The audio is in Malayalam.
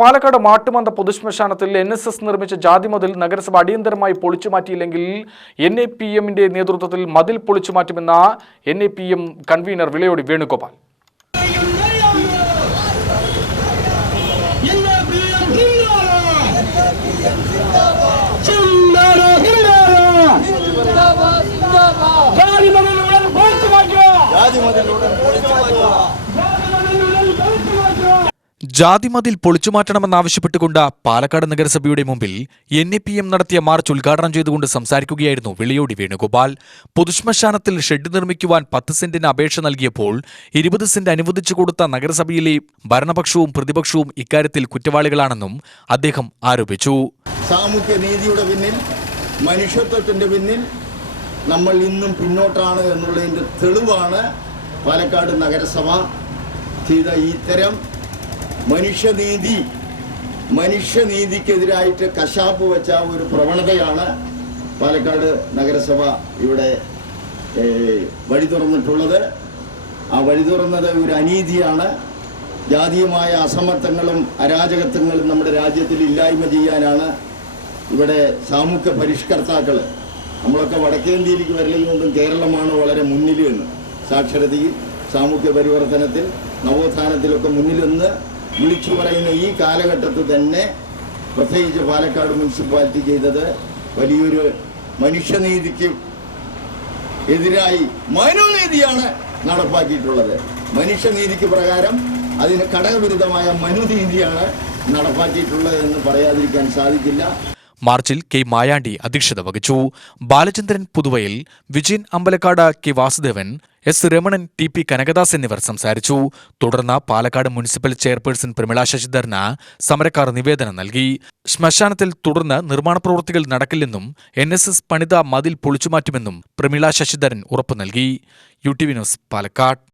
പാലക്കാട് മാട്ടുമന്ത പൊതുശ്മശാനത്തിൽ എൻ എസ് എസ് നിർമ്മിച്ച ജാതി മതിൽ നഗരസഭ അടിയന്തരമായി പൊളിച്ചു മാറ്റിയില്ലെങ്കിൽ എൻ എ പി എമ്മിന്റെ നേതൃത്വത്തിൽ മതിൽ പൊളിച്ചു മാറ്റുമെന്ന N A P M convener Vilayodi Venugopal. മതിൽ പൊളിച്ചുമാറ്റണമെന്നാവശ്യപ്പെട്ടുകൊണ്ട് പാലക്കാട് നഗരസഭയുടെ മുമ്പിൽ എൻ എ പി എം നടത്തിയ മാർച്ച് ഉദ്ഘാടനം ചെയ്തുകൊണ്ട് സംസാരിക്കുകയായിരുന്നു വിളിയോടി വേണുഗോപാൽ. പൊതുശ്മശാനത്തിൽ ഷെഡ് നിർമ്മിക്കുവാൻ പത്ത് സെന്റിന് അപേക്ഷ നൽകിയപ്പോൾ ഇരുപത് സെന്റ് അനുവദിച്ചു കൊടുത്ത നഗരസഭയിലെ ഭരണപക്ഷവും പ്രതിപക്ഷവും ഇക്കാര്യത്തിൽ കുറ്റവാളികളാണെന്നും അദ്ദേഹം ആരോപിച്ചു. സാമൂഹ്യ നീതിയുടെ പിന്നിൽ മനുഷ്യത്വത്തിന്റെ പിന്നിൽ നമ്മൾ ഇന്നും പിന്നോട്ടാണ് എന്നുള്ളതിന്റെ തെളിവാണ് പാലക്കാട് നഗരസഭ ചെയ്ത ഇത്തരം മനുഷ്യനീതി മനുഷ്യനീതിക്കെതിരായിട്ട് കശാപ്പ് വെച്ച ഒരു പ്രവണതയാണ് പാലക്കാട് നഗരസഭ ഇവിടെ വഴി തുറന്നിട്ടുള്ളത്. ആ വഴി തുറന്നത് ഒരു അനീതിയാണ്. ജാതീയമായ അസമത്വങ്ങളും അരാജകത്വങ്ങളും നമ്മുടെ രാജ്യത്തിൽ ഇല്ലായ്മ ചെയ്യാനാണ് ഇവിടെ സാമൂഹ്യ പരിഷ്കർത്താക്കൾ നമ്മളൊക്കെ വടക്കേന്ത്യയിലേക്ക് വരലുകൊണ്ടും കേരളമാണ് വളരെ മുന്നിൽ എന്ന് സാക്ഷരതയിൽ സാമൂഹ്യ പരിവർത്തനത്തിൽ നവോത്ഥാനത്തിലൊക്കെ മുന്നിലെന്ന് വിളിച്ചു പറയുന്ന ഈ കാലഘട്ടത്തിൽ തന്നെ പ്രത്യേകിച്ച് പാലക്കാട് മുനിസിപ്പാലിറ്റി ചെയ്തത് വലിയൊരു മനുഷ്യനീതിക്ക് എതിരായി മനുനീതിയാണ് നടപ്പാക്കിയിട്ടുള്ളത്. മനുഷ്യനീതിക്ക് പ്രകാരം അതിന് ഘടകവിരുദ്ധമായ മനുനീതിയാണ് നടപ്പാക്കിയിട്ടുള്ളത് എന്ന് പറയാതിരിക്കാൻ സാധിക്കില്ല. മാർച്ചിൽ കെ മായാണ്ടി അധ്യക്ഷത വഹിച്ചു. Balachandran Puthuvayil Vijayan Ambalakkad K Vasudevan S Ramanan T P Kanakadas എന്നിവർ സംസാരിച്ചു. തുടർന്ന് പാലക്കാട് മുനിസിപ്പൽ ചെയർപേഴ്സൺ പ്രമിള ശശിധരന് സമരക്കാർ നിവേദനം നൽകി. ശ്മശാനത്തിൽ തുടർന്ന് നിർമ്മാണ പ്രവൃത്തികൾ നടക്കില്ലെന്നും എൻ എസ് എസ് പണിത മതിൽ പൊളിച്ചുമാറ്റുമെന്നും പ്രമിള ശശിധരൻ ഉറപ്പു നൽകി. U T V news Palakkad.